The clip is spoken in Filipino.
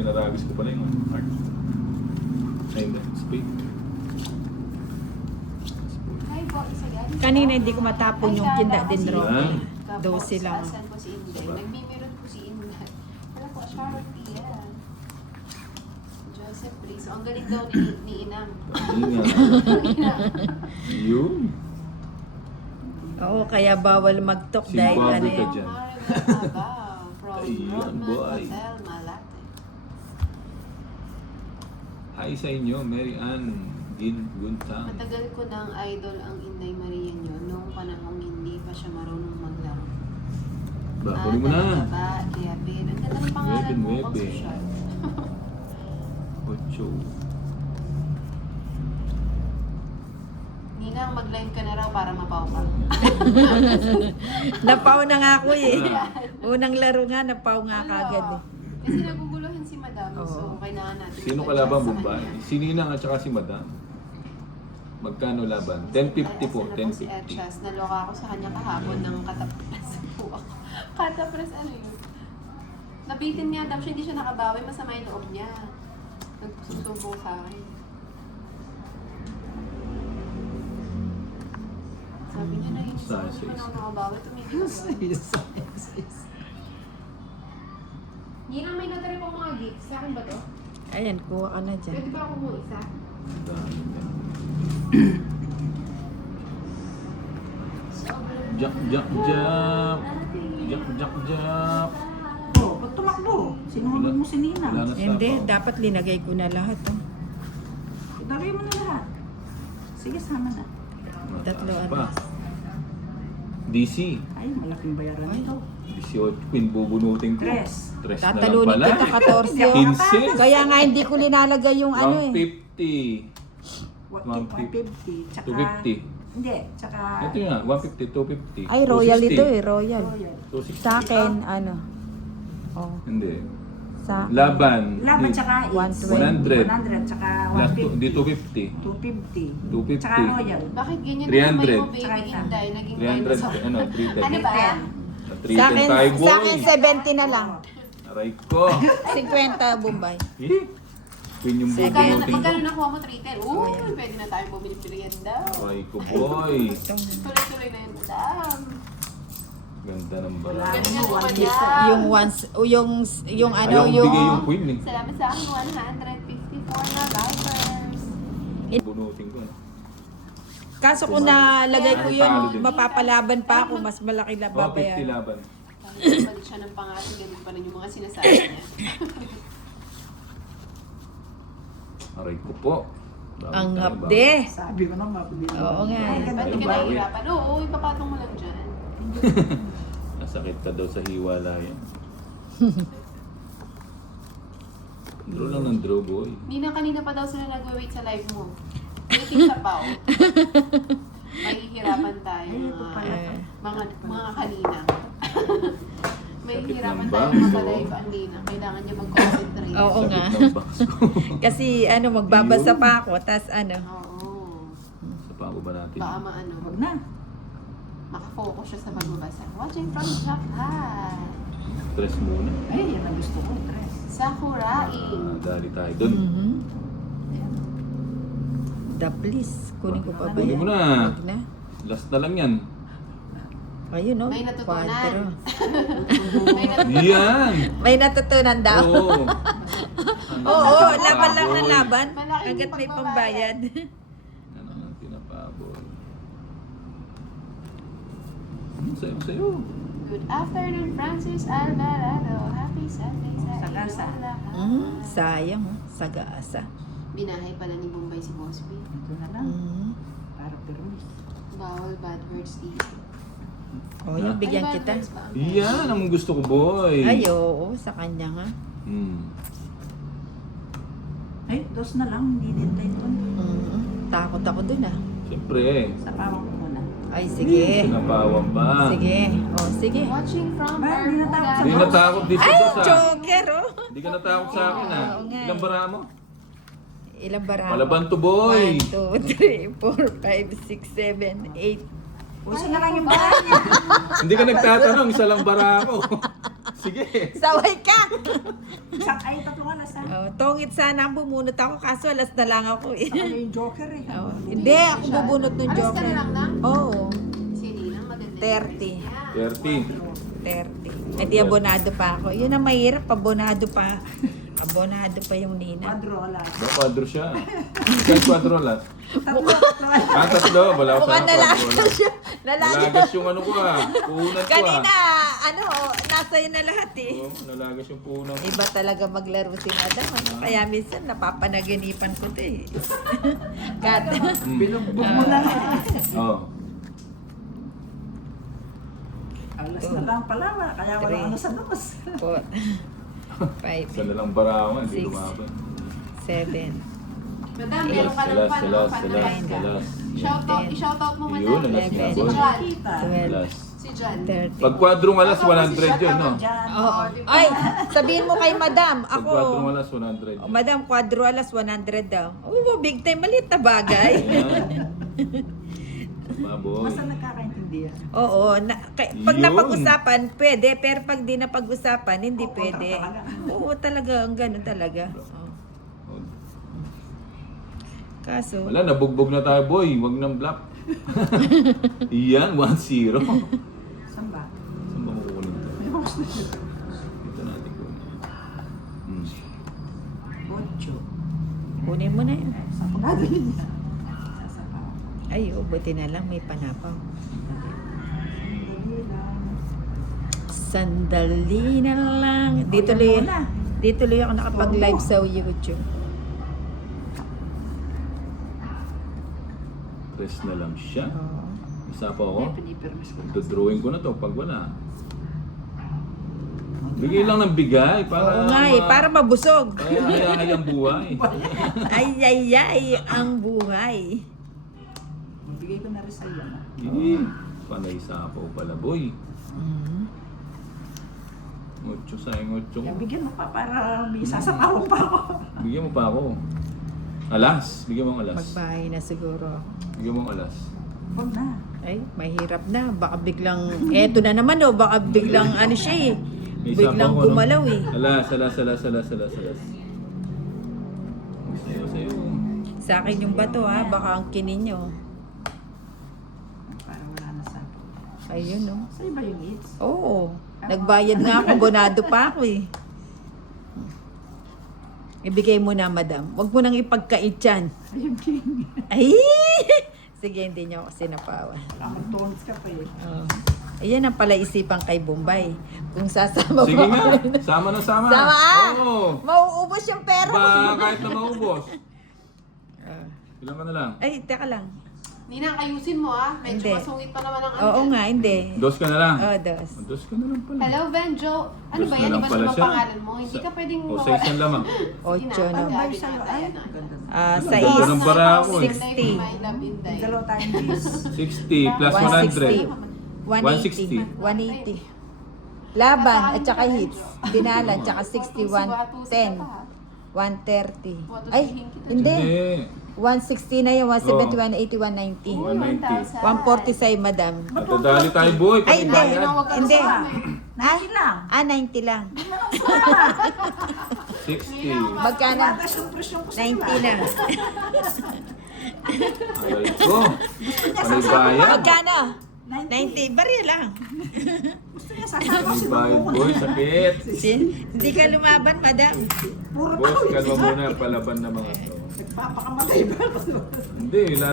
pinaragis ko pala yung heart. Ay, hindi. Spade. Hi po, isa yan. Kanina hindi ko matapon yung kinda din raw. Yan. 12 lang. Saan po si Inday? Nagmimirot po si Inday. Wala po, Charity yan. Joseph Brizo. Ang galing daw ni Inang. Inang. Yun. Oo, kaya bawal mag-talk dahil Zimbabwe ano ka yan. dyan. From Ayun, Rodman boy. Hotel, Malate. Hi sa inyo, Mary Ann Guntang. Matagal ko ng idol ang Inday Maria nyo noong panahong hindi pa siya marunong maglaro. Ba, kunin mo na. Ba, kaya Ben. Ang ganda ng pangalan mo, Webe. pag-social. Ocho. Ninang, mag-live ka na raw para mapaw ka. Napaw na nga ako eh. Unang laro nga, napaw nga kagad eh. Kasi naguguluhan si Madam, so kailangan natin. Sino kalaban Bombay? Si Ninang at saka si Madam. Magkano laban? 10.50 po, Si 10.50. Etchas, naloka ako sa kanya kahapon ng katapres po ako. Katapres, ano yun? Nabitin niya, daw siya, hindi siya nakabawi, masama yung loob niya. Nagsusumbong sa akin. Sabi niya na, hindi Sa- naman ako nakabawi, tumigil ako. Ninang, may natari po mga gifts. Sa akin ba to? Ayan, kuha ka na dyan. Pwede ba ako mo isa? Jak, jak, jak. Jak, jak, jak. Oh, pag tumakbo, sinunod mo si Nina. Wala na sa Hindi, pa. dapat linagay ko na lahat. Oh. Lagay mo na lahat. Sige, sama na. Mataas Tatlo, pa. alas. DC. Ay, malaking bayaran ito. 18. Queen, bubunutin ko. Tres. Tres na lang Tatalunin pala. kita 14. 15. Kaya nga hindi ko linalagay yung ano eh. 150. 150. Tsaka... 250. Hindi, tsaka... Ito nga, 150, 250. Ay, royal 260. ito eh, royal. Royal. 260. Sa akin, ano. Oh, Hindi. sa Laban. Laban Di- tsaka 100. 100. 100, tsaka Last 150. di 250. 250. 250. Tsaka Royal. Bakit ganyan 300. na naman yung baby Tsaka isa. Inday? Naging 300, dinosaur. ano, 310. Ano ba? Sa akin, 310 sa akin 70 na lang. Aray ko. 50 Bombay. Eh, Queen yung Magkano bubunutin ko. magkano nakuha mo 310? Uy, pwede na tayong bumili merienda. Aray ko, boy. Tuloy-tuloy na yun, madam. Ganda ng bala. Galing nga naman One yan. Yung once, yung ano, Ayaw yung... bigay yung Queen eh. Salamat sa akin, 154 na vouchers. Bunutin ko. no? Kaso kung nalagay ko yun, mapapalaban pa ako, mas malaki na 150 babayaran. laban. Balik siya ng pangalan, ganun pa rin yung mga sinasabi niya. Aray ko po. Bawi Ang tayo, hapde. Sabi ko na mapili. Oo nga. Ay, ganda Ba't Ayaw di ka bawi. nahihirapan? Oo, ipapatong mo lang dyan. Nasakit ka daw sa hiwala yan. Draw lang ng draw, boy. Nina, kanina pa daw sila nag-wait sa live mo. Waiting sa pao. Mahihirapan tayo mga kanina. Mahihirapan ng tayo box, maka-live ang Nina. Kailangan niya mag-concentrate. Oo Sakit nga. ng box ko. Kasi ano, magbabasa pa ako, tas ano. Oo. Sa pango ba natin? Baka maano, Huwag na. makafocus siya sa magbabasa. Watching from Japan. Stress muna. Ay, yan ang gusto ko. Tres. Sakuraing. Dali tayo dun. Mhm. The please, kunin ko pa ba Kunin yan? mo na. Wag na. Last na lang yan. Ayun no, May natutunan. quadro. May natutunan. Yan! May natutunan daw. Oo. Oo, laban lang ng laban. Malaking Agad may pagbabayad. pambayad. Ano nang tinapaboy. Sayo, sayo. Good afternoon, Francis Alvarado. Happy Sunday sa Sagasa. inyo lahat. Sayang, oh. Sagasa. Binahay pala ni Bombay si Boss B. Ito na lang. Mhm. Para perus. Bawal bad words dito. Oh, yung bigyan Ay, bad kita. words ba? Yan ang gusto ko, boy. Ay, oo, sa kanya nga. Ay, dos na lang. Hindi din tayo doon. Mhm. Takot ako dun ah. Siyempre. Sa pawang ko muna. Ay, sige. Sinapawan pa. Sige. Oh, sige. Watching from Ba, hindi natakot Barbuda. sa Hindi natakot dito Ay, sa... joker oh. Hindi ka natakot sa akin, ha? Oo nga. Ilang bara mo? Ilang bara? Palaban to, boy. 1, 2, 3, 4, 5, 6, 7, 8. O, isa na lang yung bahay niya. Hindi ka nagtatanong, isa lang bara ako. Sige. Saway ka! Isang ay, tatlong alas ha. Oh, tongit sana ang bumunot ako, kaso alas na lang ako eh. Ako yung joker eh. Oh, hindi, ako bubunot ng Alas ka joker. na lang na? Oo, Si Ninang maganda. 30. 30. 30. Eh di abonado pa ako. Yun ang mahirap, abonado pa. Abonado pa yung nina. Quadro alas. Quadro siya. Kahit quadro lang. Tatlo alas. Tatlo. Wala ko Mukhang sana nalagas quadro lang. siya. Nalagas. Nalagas yung ano ko ah. Puhunan ko Kanina, ah. ano, nasa yun na lahat eh. Oo, nalagas yung puhunan ko. Iba talaga maglaro si Madam. Ano? Kaya minsan napapanaginipan ko to eh. Kat. Binugbog mo na nga. Oo. Alas na lang pala. Kaya wala Three. ano sa labas. 5, Isa na lang barawan. Hindi 6, lumaban. 7. Madam, meron ka ng Salas, pan. salas, Pan salas, na salas. Shoutout mo, Yun, madam. alas nga, Si boy. John. Kita. 12, Alas. Si John. 30. Pag quadrong alas, 100 yun, no? Diyan. Oo. Ay, sabihin mo kay Madam, Pag ako. quadrong alas, 100 Oh, Madam, quadro alas 100 daw. Oo, big time. Maliit na bagay. Baboy. Basta nagkakaintindihan. Oo. Pag Yun. napag-usapan, pwede. Pero pag di napag-usapan, hindi Oo, pwede. talaga. Oo, talaga. Ang ganun talaga. Oo. Kaso, Wala, nabugbog na tayo, boy. Huwag nang block. Iyan, 1-0. Saan ba? Saan ba kukunin ito? Ito natin kunin. Hmm. Ocho. kunin mo na yun. Sa pagkado yun. Sasapaw. Ay, oh, buti na lang may panapaw. Dali lang. Sandali na lang. yan muna. Dito tuloy ako nakapag-live sa YouTube. Press na lang siya. Oo. Isa pa ako. Pinipirmis ko. Dodrawing ko na to pag wala. Bigay lang ng bigay para... Oo nga eh, para mabusog. Kaya ay ang buhay. Ay, ang buhay. Bigay ko na rin sa iyo. Panay sapaw pala, boy. Mm. Mucho sayang mucho. Kaya bigyan mo pa para may sasapawan pa ako. Bigyan mo pa ako. Alas. Bigyan mo ang alas. Magbahay na siguro. Bigyan mo ang alas. Huwag na. Ay, mahirap na. Baka biglang, eto na naman oh, baka biglang ano siya eh. May Biglang sapaw ko, no? gumalaw eh. Alas. Sa'yo. Sa akin yung bato ha, baka ang kinin nyo. Para wala na sa. Ayun oh. Sa iba yung eats. Oo. Nagbayad nga ako, bonado pa ako eh. Ibigay mo na, madam. Huwag mo nang ipagkait yan. Ayun, king. Ay! Sige, hindi niyo ako sinapawan. Mag-tones ka pa eh. Oh. Ayan ang pala isipan kay Bombay. Kung sasama Sige mo. nga. Sama na sama. Sama ah! Oo. Mauubos yung pera. Ba, kahit na maubos. Ah. Ilan ka na lang? Ay, teka lang. Ninang, ayusin mo ah. Medyo Hindi. masungit pa naman ang ano. Oo nga, hindi. Dos ka na lang. Oh, dos. Dos ka na lang pala. Hello, Benjo. Ano Dos ba na yan? lang Iba pala naman siya. pangalan mo. Hindi ka pwedeng O, 6 yan lamang. Ocho, no? Ang bay sa'yo ay. Ganda. Ganda Sais. ng para ako eh. 60. Dalawa tayong bis. 60 plus 100. 160. 180. Laban at saka hits. Dinalan, tsaka 60, 110. 130. Ay, hindi. 160 na yun, 170, 180, 190. 190. 140 sa'yo, madam. Matadali tayo, boy. Ay, hindi. Pag-ibayad. Hindi. Naki lang. 90 lang. 60. Magkano? Tatas yung presyon ko sa 90 lang. Aray ko. Panay bayad. Magkano? 90. Barya lang. Gusto niya sasama Panay si bayad, boy. Sakit. Hindi ka lumaban, madam. Puro Boss, tao. kalma muna. Palaban na mga to. Nagpapakamatay ba? Hindi,